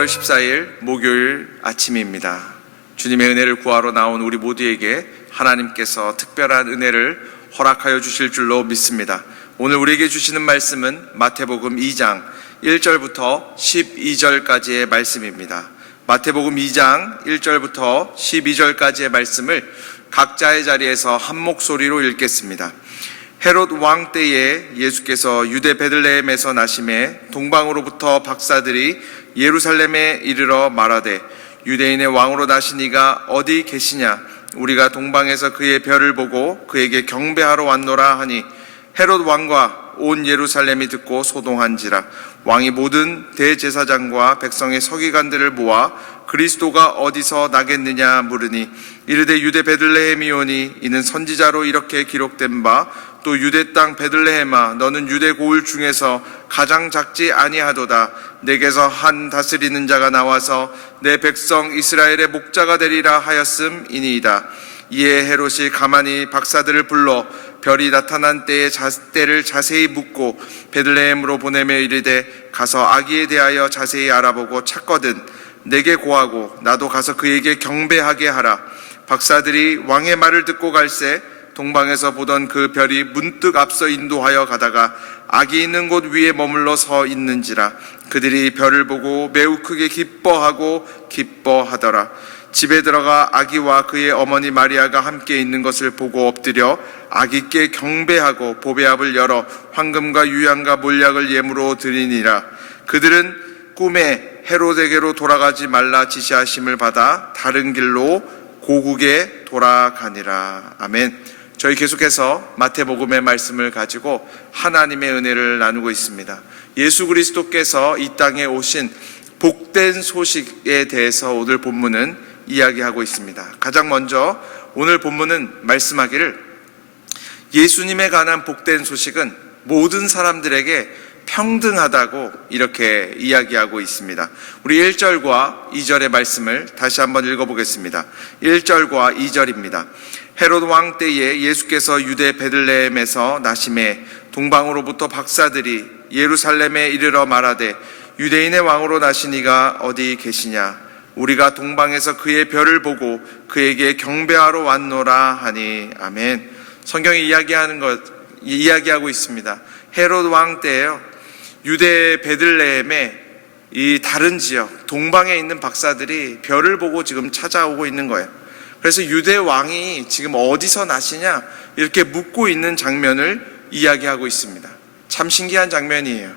1월 14일 목요일 아침입니다. 주님의 은혜를 구하러 나온 우리 모두에게 하나님께서 특별한 은혜를 허락하여 주실 줄로 믿습니다. 오늘 우리에게 주시는 말씀은 마태복음 2장 1절부터 12절까지의 말씀입니다. 마태복음 2장 1절부터 12절까지의 말씀을 각자의 자리에서 한 목소리로 읽겠습니다. 헤롯 왕 때에 예수께서 유대 베들레헴에서 나심에 동방으로부터 박사들이 예루살렘에 이르러 말하되 유대인의 왕으로 나신 이가 어디 계시냐? 우리가 동방에서 그의 별을 보고 그에게 경배하러 왔노라 하니 헤롯 왕과 온 예루살렘이 듣고 소동한지라. 왕이 모든 대제사장과 백성의 서기관들을 모아 그리스도가 어디서 나겠느냐 물으니 이르되 유대 베들레헴이오니 이는 선지자로 이렇게 기록된 바 또 유대 땅 베들레헴아 너는 유대 고을 중에서 가장 작지 아니하도다. 내게서 한 다스리는 자가 나와서 내 백성 이스라엘의 목자가 되리라 하였음이니이다. 이에 헤롯이 가만히 박사들을 불러 별이 나타난 때를 자세히 묻고 베들레헴으로 보내며 이르되 가서 아기에 대하여 자세히 알아보고 찾거든 내게 고하고 나도 가서 그에게 경배하게 하라. 박사들이 왕의 말을 듣고 갈새 동방에서 보던 그 별이 문득 앞서 인도하여 가다가 아기 있는 곳 위에 머물러 서 있는지라. 그들이 별을 보고 매우 크게 기뻐하더라. 집에 들어가 아기와 그의 어머니 마리아가 함께 있는 것을 보고 엎드려 아기께 경배하고 보배압을 열어 황금과 유향과 몰약을 예물로 드리니라. 그들은 꿈에 헤롯에게로 돌아가지 말라 지시하심을 받아 다른 길로 고국에 돌아가니라. 아멘. 저희 계속해서 마태복음의 말씀을 가지고 하나님의 은혜를 나누고 있습니다. 예수 그리스도께서 이 땅에 오신 복된 소식에 대해서 오늘 본문은 이야기하고 있습니다. 가장 먼저 오늘 본문은 말씀하기를 예수님에 관한 복된 소식은 모든 사람들에게 평등하다고 이렇게 이야기하고 있습니다. 우리 1절과 2절의 말씀을 다시 한번 읽어보겠습니다. 1절과 2절입니다. 헤롯 왕 때에 예수께서 유대 베들레헴에서 나심에 동방으로부터 박사들이 예루살렘에 이르러 말하되 유대인의 왕으로 나신 이가 어디 계시냐? 우리가 동방에서 그의 별을 보고 그에게 경배하러 왔노라 하니. 아멘. 성경이 이야기하고 있습니다. 헤롯 왕 때에요. 유대 베들레헴의 이 다른 지역 동방에 있는 박사들이 별을 보고 지금 찾아오고 있는 거예요. 그래서 유대 왕이 지금 어디서 나시냐 이렇게 묻고 있는 장면을 이야기하고 있습니다. 참 신기한 장면이에요.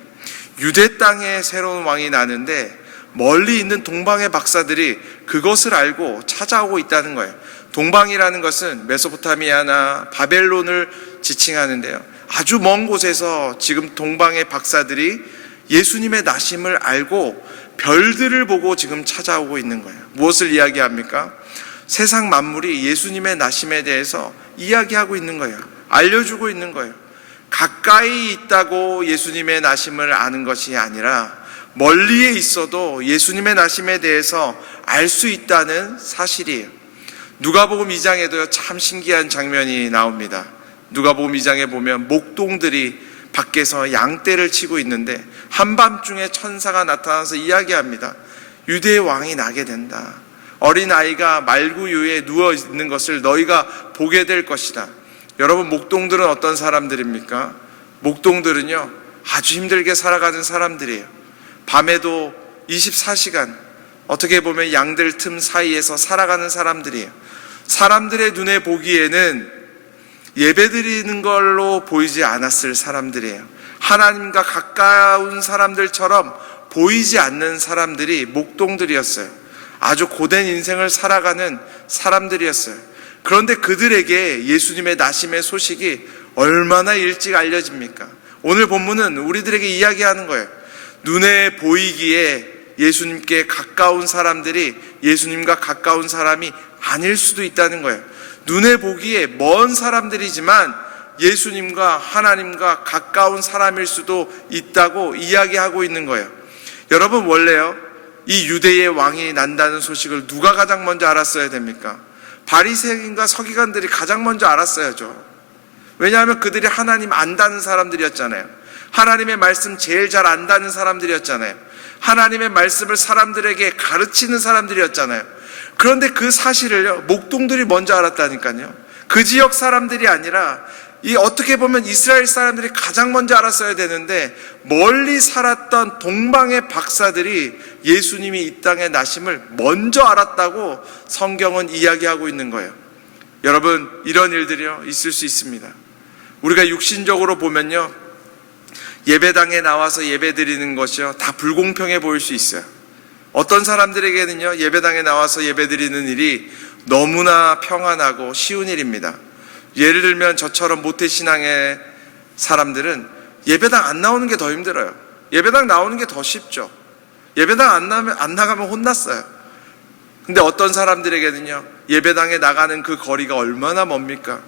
유대 땅에 새로운 왕이 나는데 멀리 있는 동방의 박사들이 그것을 알고 찾아오고 있다는 거예요. 동방이라는 것은 메소포타미아나 바벨론을 지칭하는데요. 아주 먼 곳에서 지금 동방의 박사들이 예수님의 나심을 알고 별들을 보고 지금 찾아오고 있는 거예요. 무엇을 이야기합니까? 세상 만물이 예수님의 나심에 대해서 이야기하고 있는 거예요. 알려주고 있는 거예요. 가까이 있다고 예수님의 나심을 아는 것이 아니라 멀리에 있어도 예수님의 나심에 대해서 알 수 있다는 사실이에요. 누가복음 2장에도 참 신기한 장면이 나옵니다. 누가복음 2장에 보면 목동들이 밖에서 양떼를 치고 있는데 한밤중에 천사가 나타나서 이야기합니다. 유대의 왕이 나게 된다. 어린아이가 말구유에 누워 있는 것을 너희가 보게 될 것이다. 여러분, 목동들은 어떤 사람들입니까? 목동들은요 아주 힘들게 살아가는 사람들이에요. 밤에도 24시간 어떻게 보면 양들 틈 사이에서 살아가는 사람들이에요. 사람들의 눈에 보기에는 예배드리는 걸로 보이지 않았을 사람들이에요. 하나님과 가까운 사람들처럼 보이지 않는 사람들이 목동들이었어요. 아주 고된 인생을 살아가는 사람들이었어요. 그런데 그들에게 예수님의 나심의 소식이 얼마나 일찍 알려집니까? 오늘 본문은 우리들에게 이야기하는 거예요. 눈에 보이기에 예수님께 가까운 사람들이 예수님과 가까운 사람이 아닐 수도 있다는 거예요. 눈에 보기에 먼 사람들이지만 예수님과 하나님과 가까운 사람일 수도 있다고 이야기하고 있는 거예요. 여러분, 원래요 이 유대의 왕이 난다는 소식을 누가 가장 먼저 알았어야 됩니까? 바리새인과 서기관들이 가장 먼저 알았어야죠. 왜냐하면 그들이 하나님 안다는 사람들이었잖아요. 하나님의 말씀 제일 잘 안다는 사람들이었잖아요. 하나님의 말씀을 사람들에게 가르치는 사람들이었잖아요. 그런데 그 사실을요, 목동들이 먼저 알았다니까요. 그 지역 사람들이 아니라 이 어떻게 보면 이스라엘 사람들이 가장 먼저 알았어야 되는데 멀리 살았던 동방의 박사들이 예수님이 이 땅에 나심을 먼저 알았다고 성경은 이야기하고 있는 거예요. 여러분, 이런 일들이요 있을 수 있습니다. 우리가 육신적으로 보면요, 예배당에 나와서 예배드리는 것이요 다 불공평해 보일 수 있어요. 어떤 사람들에게는요, 예배당에 나와서 예배드리는 일이 너무나 평안하고 쉬운 일입니다. 예를 들면 저처럼 모태신앙의 사람들은 예배당 안 나오는 게 더 힘들어요. 예배당 나오는 게 더 쉽죠. 예배당 안 나가면 혼났어요. 근데 어떤 사람들에게는요, 예배당에 나가는 그 거리가 얼마나 멉니까?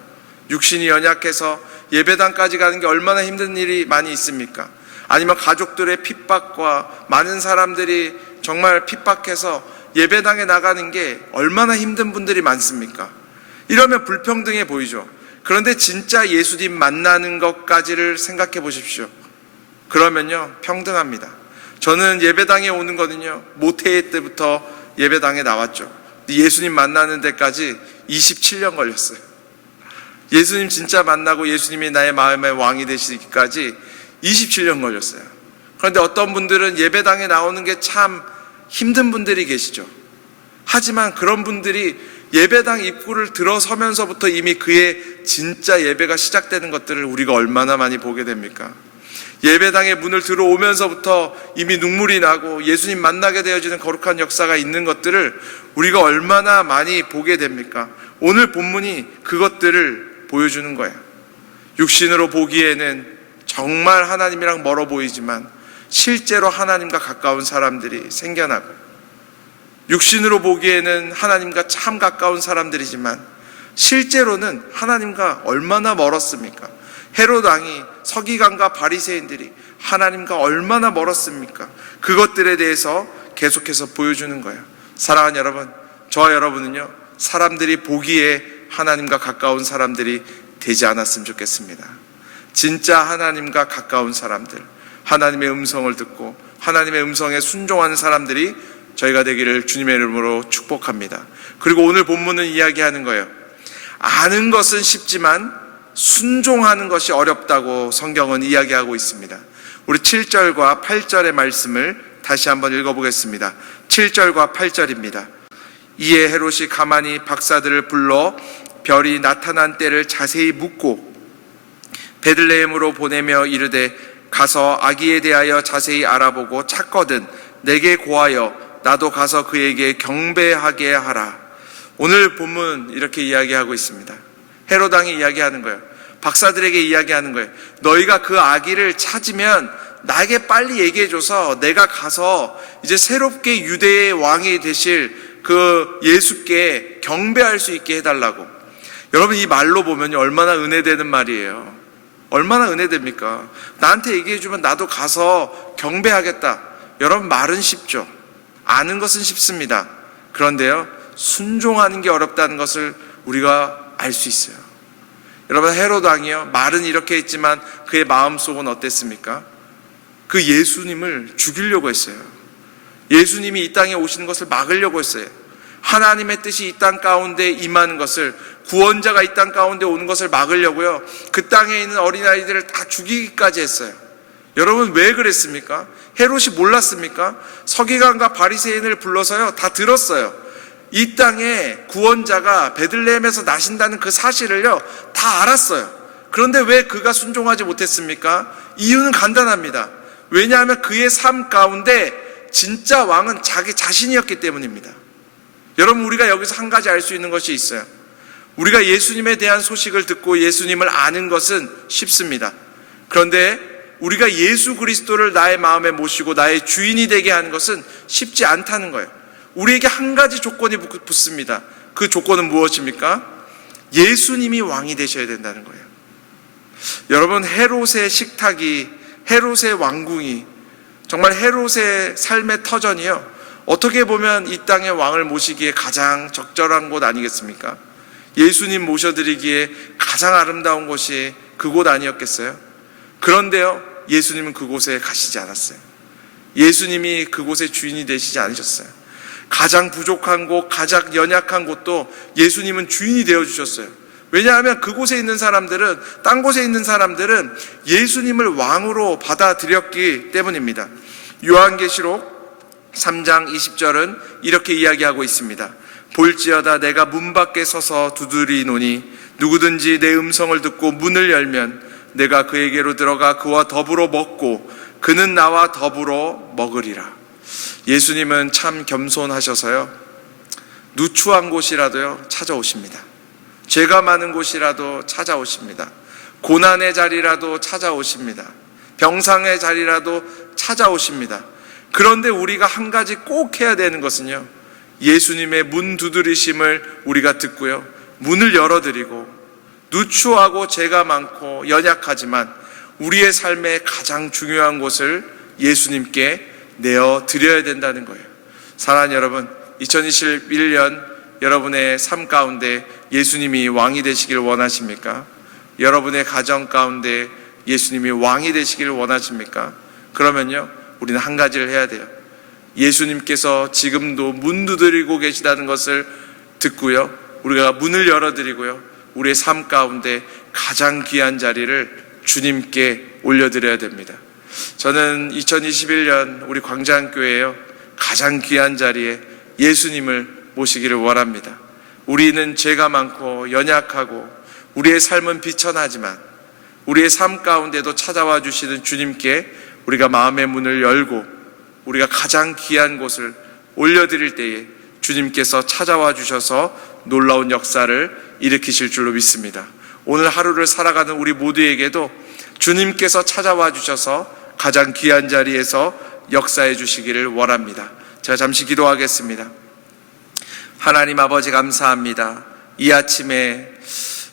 육신이 연약해서 예배당까지 가는 게 얼마나 힘든 일이 많이 있습니까? 아니면 가족들의 핍박과 많은 사람들이 정말 핍박해서 예배당에 나가는 게 얼마나 힘든 분들이 많습니까? 이러면 불평등해 보이죠. 그런데 진짜 예수님 만나는 것까지를 생각해 보십시오. 그러면요, 평등합니다. 저는 예배당에 오는 거는요, 모태 때부터 예배당에 나왔죠. 예수님 만나는 데까지 27년 걸렸어요. 예수님 진짜 만나고 예수님이 나의 마음의 왕이 되시기까지 27년 걸렸어요. 그런데 어떤 분들은 예배당에 나오는 게 참 힘든 분들이 계시죠. 하지만 그런 분들이 예배당 입구를 들어서면서부터 이미 그의 진짜 예배가 시작되는 것들을 우리가 얼마나 많이 보게 됩니까? 예배당의 문을 들어오면서부터 이미 눈물이 나고 예수님 만나게 되어지는 거룩한 역사가 있는 것들을 우리가 얼마나 많이 보게 됩니까? 오늘 본문이 그것들을 보여주는 거예요. 육신으로 보기에는 정말 하나님이랑 멀어 보이지만 실제로 하나님과 가까운 사람들이 생겨나고, 육신으로 보기에는 하나님과 참 가까운 사람들이지만 실제로는 하나님과 얼마나 멀었습니까? 헤롯 왕이, 서기관과 바리새인들이 하나님과 얼마나 멀었습니까? 그것들에 대해서 계속해서 보여주는 거예요. 사랑하는 여러분, 저와 여러분은요, 사람들이 보기에 하나님과 가까운 사람들이 되지 않았으면 좋겠습니다. 진짜 하나님과 가까운 사람들, 하나님의 음성을 듣고 하나님의 음성에 순종하는 사람들이 저희가 되기를 주님의 이름으로 축복합니다. 그리고 오늘 본문은 이야기하는 거예요. 아는 것은 쉽지만 순종하는 것이 어렵다고 성경은 이야기하고 있습니다. 우리 7절과 8절의 말씀을 다시 한번 읽어보겠습니다. 7절과 8절입니다. 이에 헤롯이 가만히 박사들을 불러 별이 나타난 때를 자세히 묻고 베들레헴으로 보내며 이르되 가서 아기에 대하여 자세히 알아보고 찾거든 내게 고하여 나도 가서 그에게 경배하게 하라. 오늘 본문 이렇게 이야기하고 있습니다. 헤롯 왕이 이야기하는 거예요. 박사들에게 이야기하는 거예요. 너희가 그 아기를 찾으면 나에게 빨리 얘기해줘서 내가 가서 이제 새롭게 유대의 왕이 되실 그 예수께 경배할 수 있게 해달라고. 여러분, 이 말로 보면 얼마나 은혜되는 말이에요. 얼마나 은혜됩니까? 나한테 얘기해주면 나도 가서 경배하겠다. 여러분, 말은 쉽죠. 아는 것은 쉽습니다. 그런데요, 순종하는 게 어렵다는 것을 우리가 알 수 있어요. 여러분, 헤롯 왕이요, 말은 이렇게 했지만 그의 마음속은 어땠습니까? 그 예수님을 죽이려고 했어요. 예수님이 이 땅에 오시는 것을 막으려고 했어요. 하나님의 뜻이 이 땅 가운데 임하는 것을, 구원자가 이 땅 가운데 오는 것을 막으려고요, 그 땅에 있는 어린아이들을 다 죽이기까지 했어요. 여러분, 왜 그랬습니까? 헤롯이 몰랐습니까? 서기관과 바리새인을 불러서요, 다 들었어요. 이 땅에 구원자가 베들레헴에서 나신다는 그 사실을요, 다 알았어요. 그런데 왜 그가 순종하지 못했습니까? 이유는 간단합니다. 왜냐하면 그의 삶 가운데 진짜 왕은 자기 자신이었기 때문입니다. 여러분, 우리가 여기서 한 가지 알 수 있는 것이 있어요. 우리가 예수님에 대한 소식을 듣고 예수님을 아는 것은 쉽습니다. 그런데 우리가 예수 그리스도를 나의 마음에 모시고 나의 주인이 되게 하는 것은 쉽지 않다는 거예요. 우리에게 한 가지 조건이 붙습니다. 그 조건은 무엇입니까? 예수님이 왕이 되셔야 된다는 거예요. 여러분, 헤롯의 식탁이, 헤롯의 왕궁이, 정말 헤롯의 삶의 터전이요, 어떻게 보면 이 땅의 왕을 모시기에 가장 적절한 곳 아니겠습니까? 예수님 모셔드리기에 가장 아름다운 곳이 그곳 아니었겠어요? 그런데요, 예수님은 그곳에 가시지 않았어요. 예수님이 그곳의 주인이 되시지 않으셨어요. 가장 부족한 곳, 가장 연약한 곳도 예수님은 주인이 되어주셨어요. 왜냐하면 그곳에 있는 사람들은, 딴 곳에 있는 사람들은 예수님을 왕으로 받아들였기 때문입니다. 요한계시록 3장 20절은 이렇게 이야기하고 있습니다. 볼지어다 내가 문 밖에 서서 두드리노니 누구든지 내 음성을 듣고 문을 열면 내가 그에게로 들어가 그와 더불어 먹고 그는 나와 더불어 먹으리라. 예수님은 참 겸손하셔서요, 누추한 곳이라도요 찾아오십니다. 죄가 많은 곳이라도 찾아오십니다. 고난의 자리라도 찾아오십니다. 병상의 자리라도 찾아오십니다. 그런데 우리가 한 가지 꼭 해야 되는 것은요, 예수님의 문 두드리심을 우리가 듣고요, 문을 열어드리고, 누추하고 죄가 많고 연약하지만 우리의 삶의 가장 중요한 곳을 예수님께 내어드려야 된다는 거예요. 사랑하는 여러분, 2021년 여러분의 삶 가운데 예수님이 왕이 되시길 원하십니까? 여러분의 가정 가운데 예수님이 왕이 되시길 원하십니까? 그러면요, 우리는 한 가지를 해야 돼요. 예수님께서 지금도 문 두드리고 계시다는 것을 듣고요, 우리가 문을 열어드리고요, 우리의 삶 가운데 가장 귀한 자리를 주님께 올려드려야 됩니다. 저는 2021년 우리 광장교회에요, 가장 귀한 자리에 예수님을 모시기를 원합니다. 우리는 죄가 많고 연약하고 우리의 삶은 비천하지만 우리의 삶 가운데도 찾아와 주시는 주님께 우리가 마음의 문을 열고 우리가 가장 귀한 곳을 올려드릴 때에 주님께서 찾아와 주셔서 놀라운 역사를 일으키실 줄로 믿습니다. 오늘 하루를 살아가는 우리 모두에게도 주님께서 찾아와 주셔서 가장 귀한 자리에서 역사해 주시기를 원합니다. 제가 잠시 기도하겠습니다. 하나님 아버지, 감사합니다. 이 아침에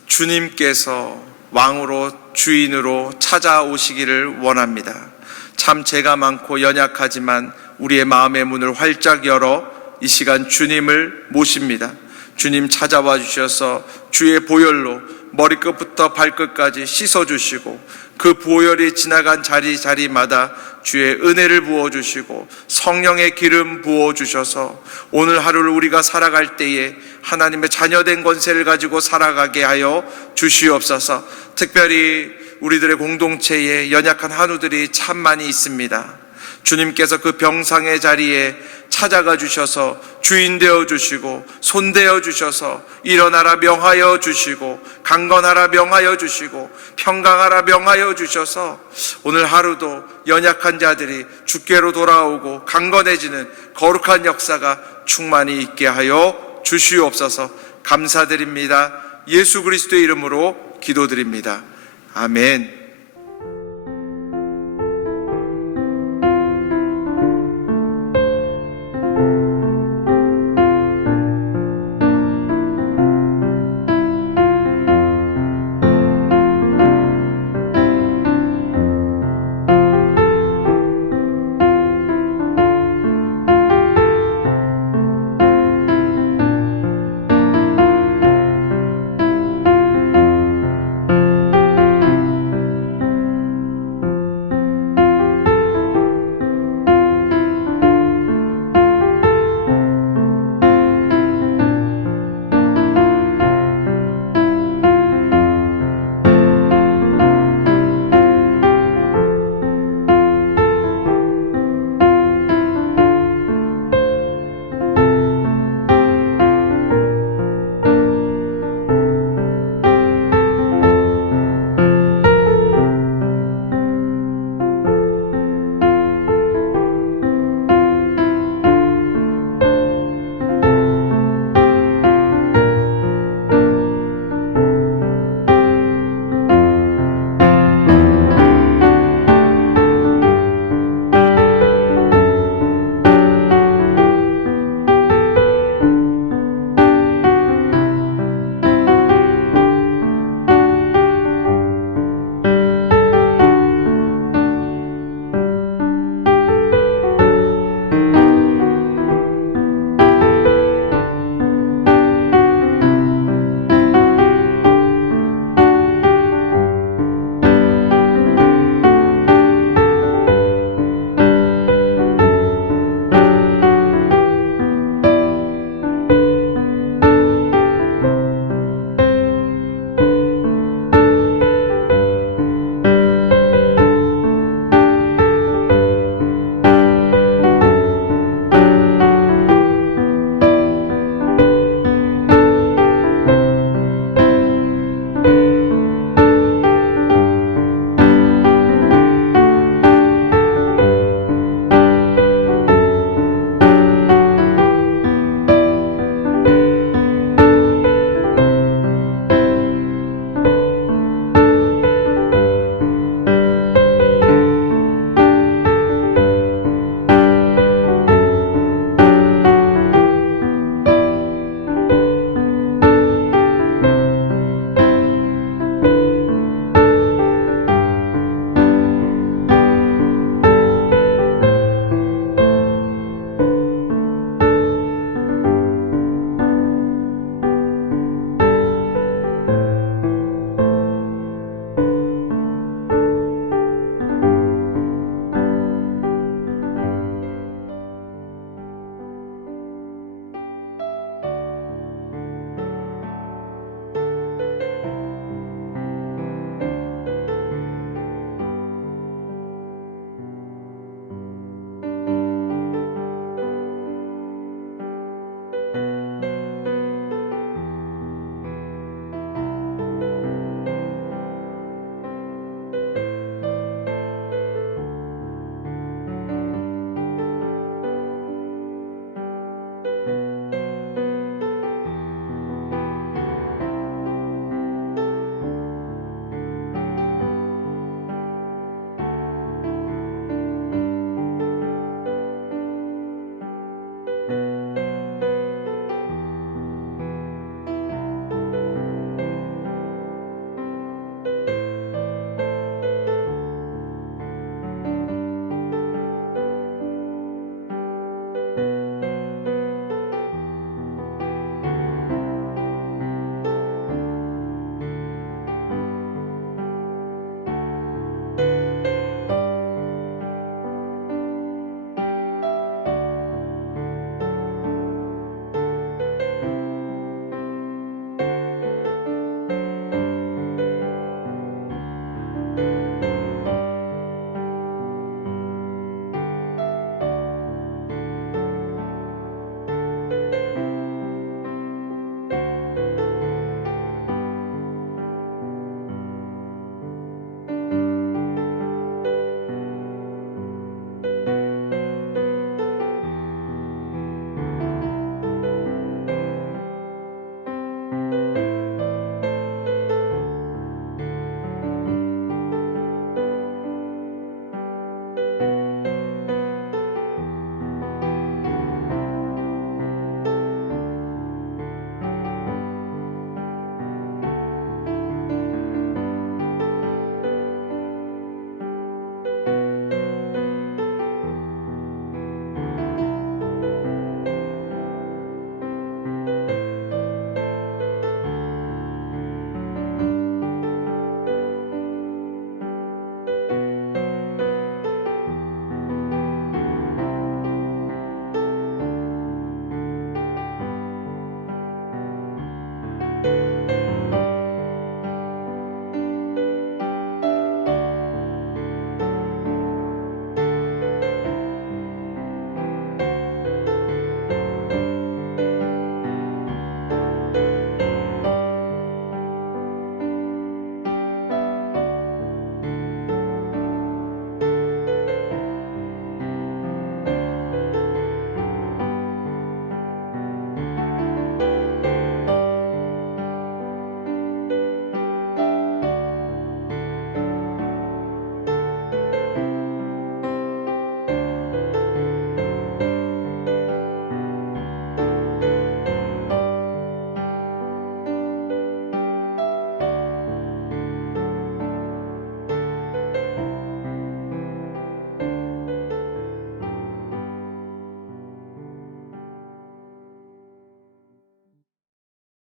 주님께서 왕으로, 주인으로 찾아오시기를 원합니다. 참 죄가 많고 연약하지만 우리의 마음의 문을 활짝 열어 이 시간 주님을 모십니다. 주님 찾아와 주셔서 주의 보혈로 머리끝부터 발끝까지 씻어주시고 그 보혈이 지나간 자리마다 주의 은혜를 부어주시고 성령의 기름 부어주셔서 오늘 하루를 우리가 살아갈 때에 하나님의 자녀된 권세를 가지고 살아가게 하여 주시옵소서. 특별히 우리들의 공동체에 연약한 한우들이 참 많이 있습니다. 주님께서 그 병상의 자리에 찾아가 주셔서 주인 되어 주시고 손대어 주셔서 일어나라 명하여 주시고 강건하라 명하여 주시고 평강하라 명하여 주셔서 오늘 하루도 연약한 자들이 주께로 돌아오고 강건해지는 거룩한 역사가 충만히 있게 하여 주시옵소서. 감사드립니다. 예수 그리스도의 이름으로 기도드립니다. 아멘.